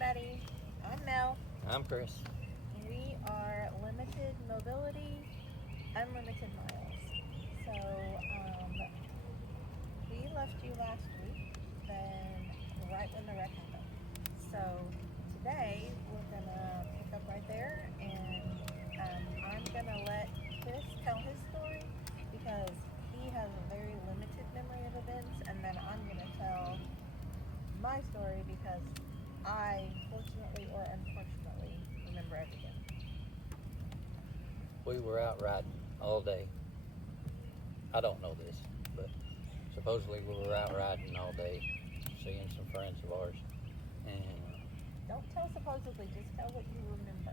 everybody. I'm Mel. I'm Chris. We are limited mobility, unlimited miles. So, we left you last week, then right when the wreck happened. So, today we're gonna pick up right there, and I'm gonna let Chris tell his story because he has a very limited memory of events, and then I'm gonna tell my story because I, fortunately or unfortunately, remember everything. We were out riding all day. I don't know this, but supposedly we were out riding all day, seeing some friends of ours. And Don't tell supposedly, just tell what you remember.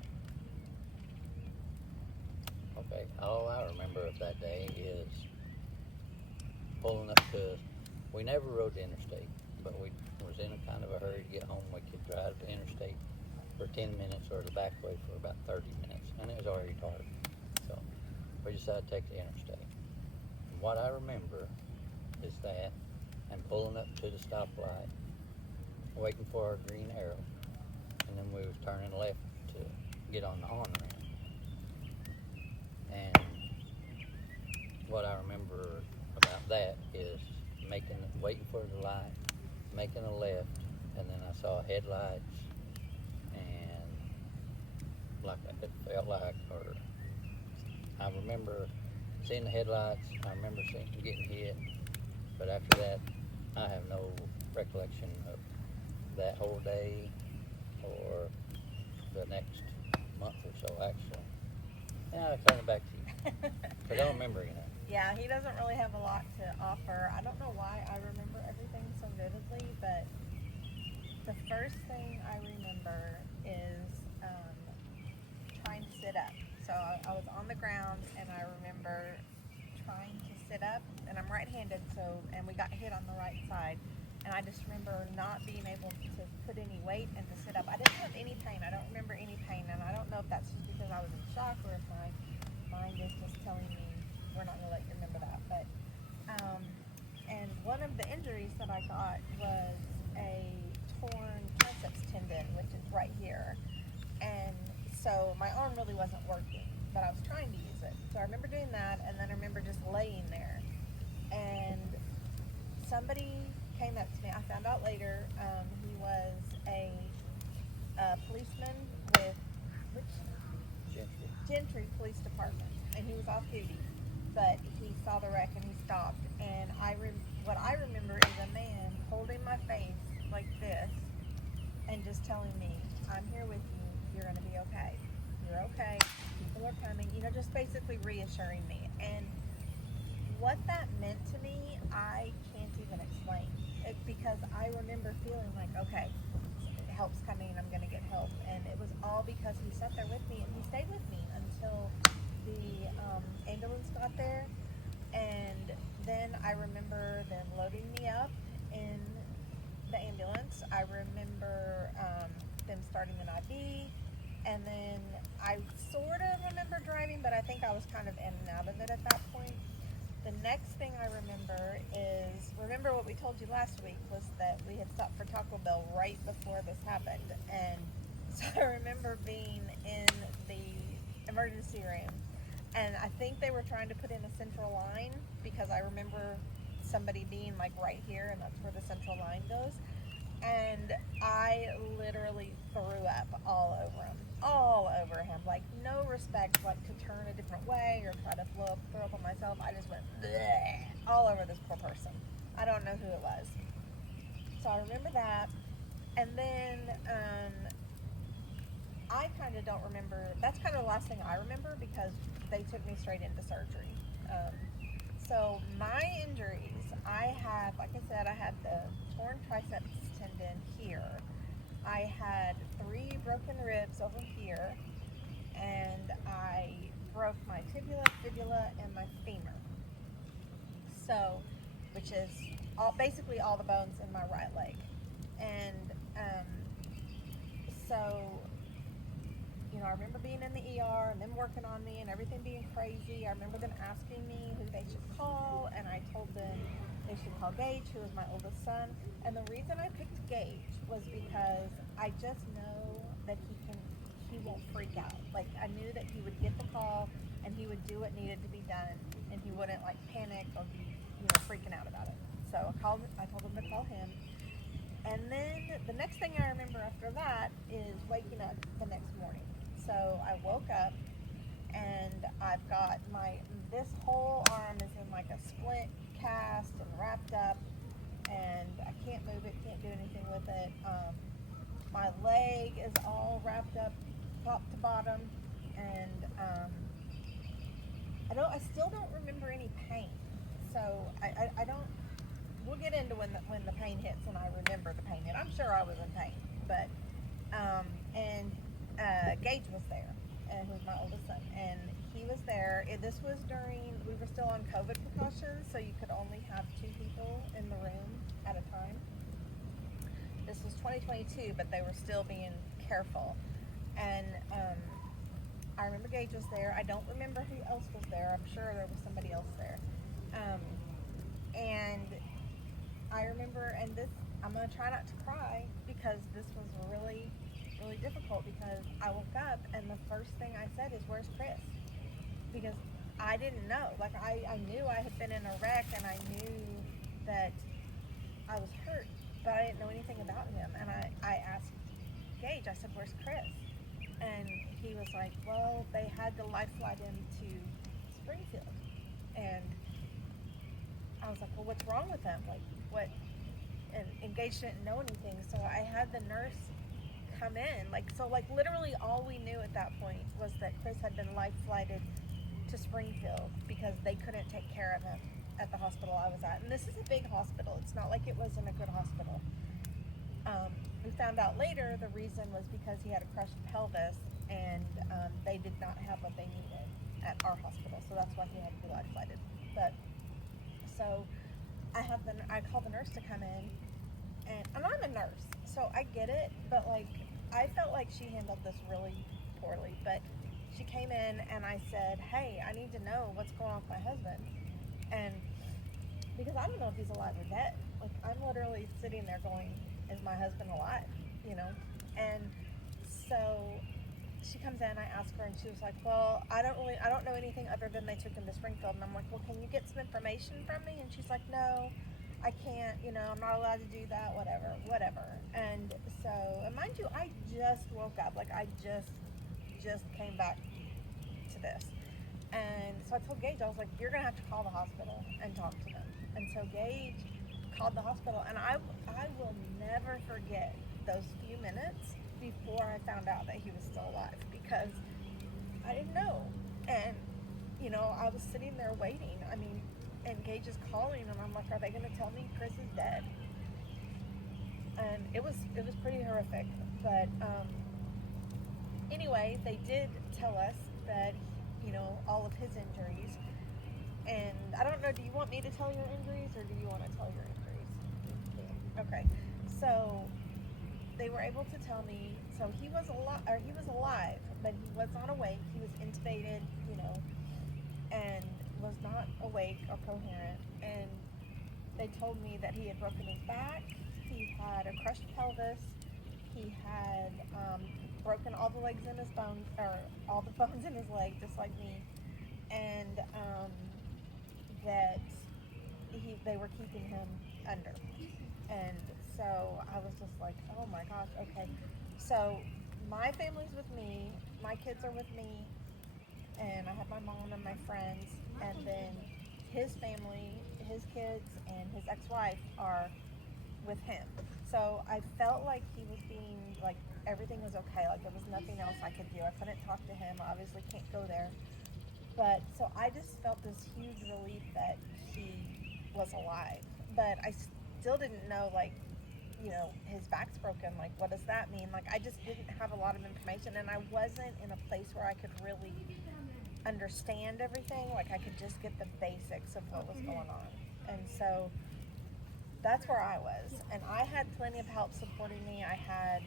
okay, all I remember of that day is pulling up to. We never rode the interstate, but we was in a kind of a hurry to get home. We could drive the interstate for 10 minutes or the back way for about 30 minutes, and it was already dark. So we decided to take the interstate. And what I remember is that and pulling up to the stoplight, waiting for our green arrow, and then we was turning left to get on the on ramp. And what I remember about that is waiting for the light, making a left, and then I saw headlights, and like it felt like, or I remember seeing the headlights. I remember getting hit, but after that, I have no recollection of that whole day or the next month or so. Actually, yeah, I turn it back to you because I don't remember anything. Yeah, he doesn't really have a lot to offer. I don't know why I remember everything so vividly, but the first thing I remember is trying to sit up. So I was on the ground and I remember trying to sit up, and I'm right-handed, and we got hit on the right side. And I just remember not being able to put any weight and to sit up. I didn't have any pain. I don't remember any pain, and I don't know if that's just because I was in shock or if my mind is just telling me we're not going to let you remember that. But and one of the injuries that I got was a torn triceps tendon, which is right here. And so my arm really wasn't working, but I was trying to use it. So I remember doing that, and then I remember just laying there. And somebody came up to me. I found out later he was a policeman with which Gentry Police Department, and he was off duty. But he saw the wreck and he stopped. And what I remember is a man holding my face like this and just telling me, "I'm here with you. You're going to be okay. You're okay. People are coming." Just basically reassuring me. And what that meant to me, I can't even explain. Because I remember feeling like, okay, help's coming, I'm going to get help. And it was all because he sat there with me and he stayed with me until the ambulance got there. And then I remember them loading me up in the ambulance. I remember them starting an IV. And then I sort of remember driving, but I think I was kind of in and out of it at that point. The next thing I remember what we told you last week was that we had stopped for Taco Bell right before this happened. And so I remember being in the emergency room, and I think they were trying to put in a central line because I remember somebody being like right here, and that's where the central line goes. And I literally threw up all over him, like no respect, like to turn a different way or try to throw up on myself. I just went bleh, all over this poor person. I don't know who it was. So I remember that. And then I kind of don't remember. That's kind of the last thing I remember because they took me straight into surgery. So my injuries, I had, like I said, I had the torn triceps tendon here. I had 3 broken ribs over here, and I broke my tibia, fibula, and my femur. So, which is basically all the bones in my right leg. And so, I remember being in the ER and them working on me and everything being crazy. I remember them asking me who they should call, and I told them they should call Gage, who was my oldest son. And the reason I picked Gage was because I I just know that he won't freak out. Like, I knew that he would get the call and he would do what needed to be done, and he wouldn't like panic or be, freaking out about it. So I told him to call him. And then the next thing I remember after that is waking up the next morning. So I woke up and I've got this whole arm is in like a splint cast and wrapped up, and I can't move it, can't do anything with it. My leg is all wrapped up top to bottom, and I still don't remember any pain. So I don't. We'll get into when the pain hits and I remember the pain hit. I'm sure I was in pain, but Gage was there, who's my oldest son, and he was there. This was during, we were still on COVID precautions, so you could only have 2 people in the room at a time. This was 2022, but they were still being careful. And I remember Gage was there. I don't remember who else was there. I'm sure there was somebody else there. And I remember, and this, I'm going to try not to cry because this was really, really difficult, because I woke up and the first thing I said is, "Where's Chris?" Because I didn't know. Like, I knew I had been in a wreck and I knew that I was hurt, but I didn't know anything about him. And I asked Gage, I said, "Where's Chris?" And he was like, "Well, they had to life flight him to Springfield." And I was like, "Well, what's wrong with him? Like, what?" And Gage didn't know anything, so I had the nurse come in. Like, literally all we knew at that point was that Chris had been life flighted to Springfield because they couldn't take care of him at the hospital I was at. And this is a big hospital. It's not like it wasn't a good hospital. We found out later the reason was because he had a crushed pelvis, and they did not have what they needed at our hospital, so that's why he had to be life flighted. But so I called the nurse to come in, and I'm a nurse, so I get it, but like, I felt like she handled this really poorly. But she came in and I said, "Hey, I need to know what's going on with my husband," and because I don't know if he's alive or dead. Like, I'm literally sitting there going, "Is my husband alive?" And so she comes in, I ask her, and she was like, "Well, I don't know anything other than they took him to Springfield." And I'm like, "Well, can you get some information from me?" And she's like, "No, I can't, I'm not allowed to do that, whatever. And so, and mind you, I just woke up, like, I just came back to this. And so I told Gage, I was like, "You're gonna have to call the hospital and talk to them." And so Gage called the hospital, and I will never forget those few minutes before I found out that he was still alive, because I didn't know. And I was sitting there waiting. I mean, and Gage is calling, and I'm like, "Are they going to tell me Chris is dead?" And it was pretty horrific. But anyway, they did tell us that all of his injuries. And I don't know, do you want me to tell your injuries, or do you want to tell your injuries? Okay, so they were able to tell me, so he was alive, but he was not awake. He was intubated, and was not awake or coherent. And they told me that he had broken his back, he had a crushed pelvis, he had broken all the legs in his bones, or all the bones in his leg, just like me, and that they were keeping him under. And so I was just like, "Oh my gosh, okay." So my family's with me, my kids are with me, and I have my mom and my friends, and then his family, his kids, and his ex-wife are with him. So I felt like he was being, like, everything was okay, like there was nothing else I could do. I couldn't talk to him, I obviously can't go there. But so I just felt this huge relief that he was alive. But I still didn't know, like, his back's broken, like, what does that mean? Like, I just didn't have a lot of information, and I wasn't in a place where I could really understand everything. Like, I could just get the basics of what was going on. And so that's where I was. And I had plenty of help supporting me. I had,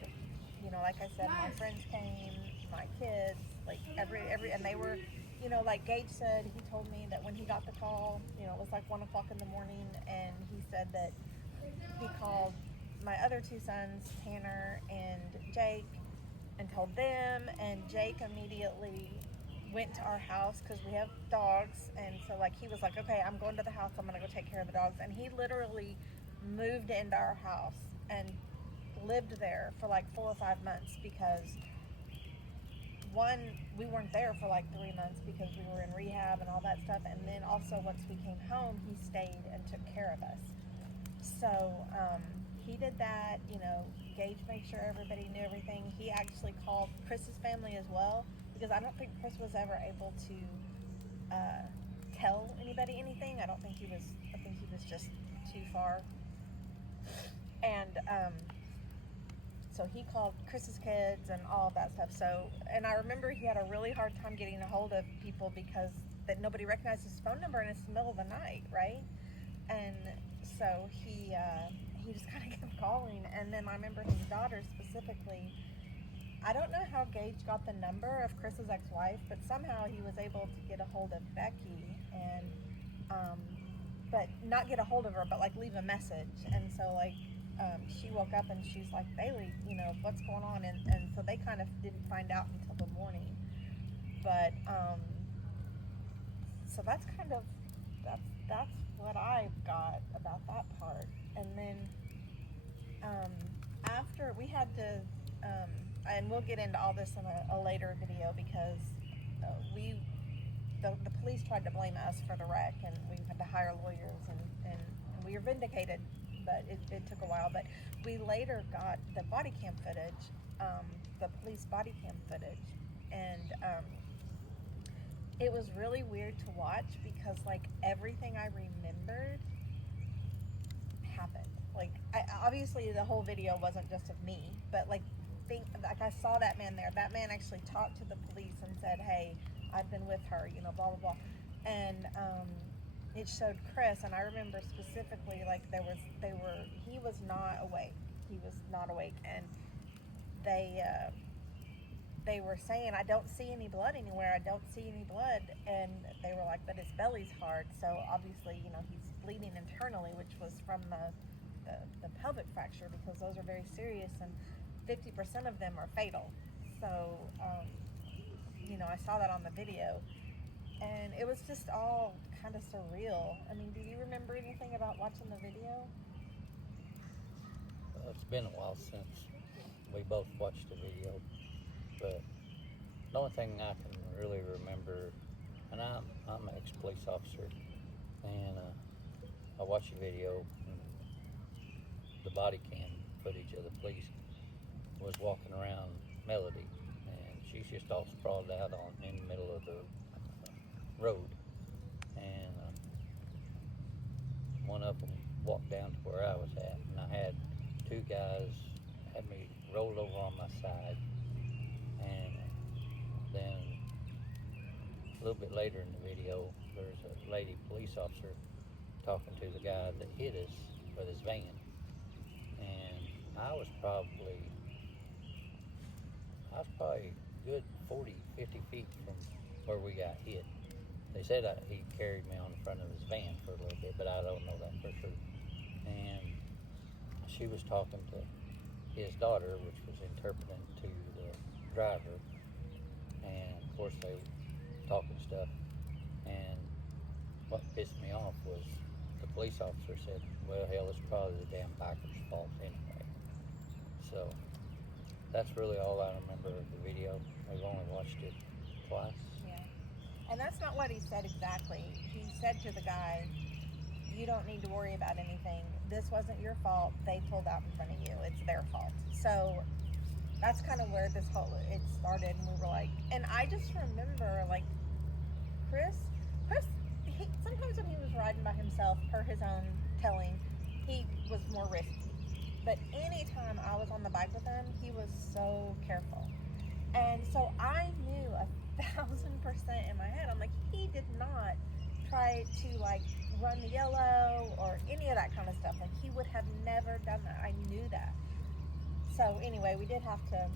like I said, my friends came, my kids, like and they were, like Gage said, he told me that when he got the call, it was like 1 o'clock in the morning, and he said that he called my other two sons, Tanner and Jake, and told them. And Jake immediately went to our house because we have dogs, and so like he was like, okay, I'm going to the house, I'm gonna go take care of the dogs. And he literally moved into our house and lived there for like 4 or 5 months because one, we weren't there for like 3 months because we were in rehab and all that stuff, and then also once we came home, he stayed and took care of us. So he did that. You know, Gage made sure everybody knew everything. He actually called Chris's family as well, because I don't think Chris was ever able to tell anybody anything. I think he was just too far. And so he called Chris's kids and all of that stuff. So, and I remember he had a really hard time getting a hold of people because that nobody recognized his phone number, and it's the middle of the night, right? And so he just kind of kept calling. And then I remember his daughter specifically. I don't know how Gage got the number of Chris's ex-wife, but somehow he was able to get a hold of Becky, and but not get a hold of her, but like leave a message. And so like she woke up and she's like, Bailey, you know, what's going on? And so they kind of didn't find out until the morning. But so that's kind of that's what I got about that part. And then after we had to and we'll get into all this in a later video, because the police tried to blame us for the wreck, and we had to hire lawyers, and we were vindicated, but it took a while. But we later got the body cam footage, the police body cam footage, and it was really weird to watch because like everything I remembered happened. Like obviously the whole video wasn't just of me, but like I saw that man there. That man actually talked to the police and said, hey, I've been with her, you know, blah blah blah. And it showed Chris, and I remember specifically like he was not awake. He was not awake, and they were saying, I don't see any blood anywhere. I don't see any blood. And they were like, but his belly's hard. So obviously, you know, he's bleeding internally, which was from the pelvic fracture, because those are very serious, and 50% of them are fatal. So, you know, I saw that on the video, and it was just all kind of surreal. I mean, do you remember anything about watching the video? It's been a while since we both watched the video, but the only thing I can really remember, and I'm an ex-police officer, and I watched the video, and the body cam footage of the police was walking around Melody, and she's just all sprawled out in the middle of the road, and one of them walked down to where I was at, and I had two guys had me rolled over on my side, and then a little bit later in the video, there's a lady police officer talking to the guy that hit us with his van, and I was probably good 40, 50 feet from where we got hit. They said he carried me on the front of his van for a little bit, but I don't know that for sure. And she was talking to his daughter, which was interpreting to the driver, and of course they talking stuff. And what pissed me off was the police officer said, well, hell, it's probably the damn biker's fault anyway. So that's really all I remember of the video. We've only watched it twice. Yeah. And that's not what he said exactly. He said to the guy, you don't need to worry about anything. This wasn't your fault. They pulled out in front of you. It's their fault. So that's kind of where it started, and we were like, and I just remember like Chris, sometimes when he was riding by himself, per his own telling, he was more risky. But anytime I was on the bike with him, he was so careful. And so I knew 1,000% in my head, I'm like, he did not try to like run the yellow or any of that kind of stuff. Like he would have never done that. I knew that. So anyway, we did have to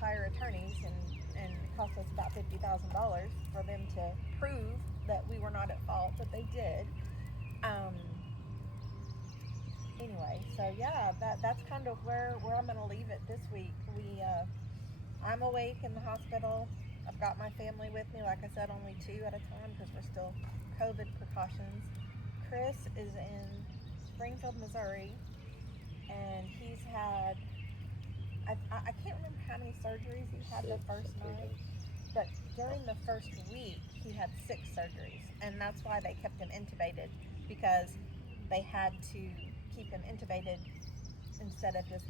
hire attorneys, and it cost us about $50,000 for them to prove that we were not at fault, but they did. anyway, so yeah, that's kind of where I'm gonna leave it this week. I'm awake in the hospital. I've got my family with me. Like I said, only 2 at a time because we're still COVID precautions. Chris is in Springfield, Missouri, and he's had, I can't remember how many surgeries he had the first night, but during the first week, he had 6 surgeries, and that's why they kept him intubated, because they had to keep him intubated instead of just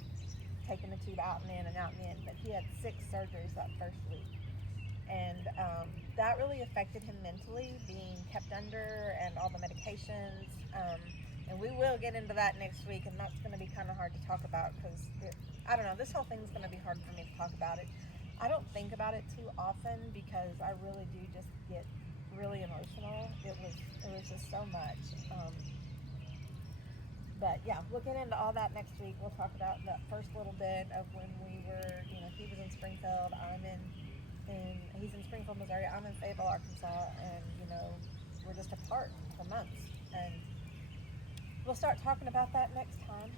taking the tube out and in and out and in. But he had 6 surgeries that first week, and that really affected him mentally, being kept under and all the medications. And we will get into that next week, and that's going to be kind of hard to talk about because I don't know. This whole thing is going to be hard for me to talk about it. I don't think about it too often because I really do just get really emotional. It was just so much. But yeah, we'll get into all that next week. We'll talk about that first little bit of when we were, he was in Springfield, he's in Springfield, Missouri, I'm in Fayetteville, Arkansas, and we're just apart for months. And we'll start talking about that next time.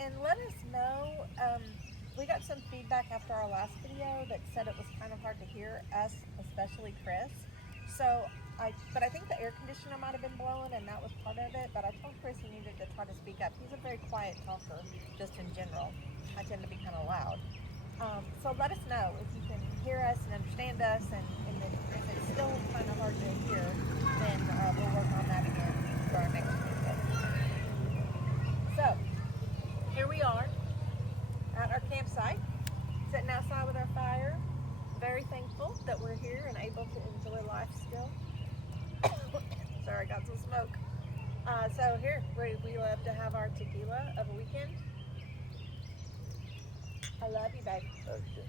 And let us know, we got some feedback after our last video that said it was kind of hard to hear us, especially Chris. But I think the air conditioner might have been blowing, and that was part of it. But I told Chris he needed to try to speak up. He's a very quiet talker, just in general. I tend to be kind of loud. So let us know if you can hear us and understand us, and then if it's still kind of hard to hear, then we'll work on that again for our next video. So here we are at our campsite, sitting outside with our fire. Very thankful that we're here and able to enjoy life still. Sorry, I got some smoke. So here, we love to have our tequila of a weekend. I love you, babe. Okay.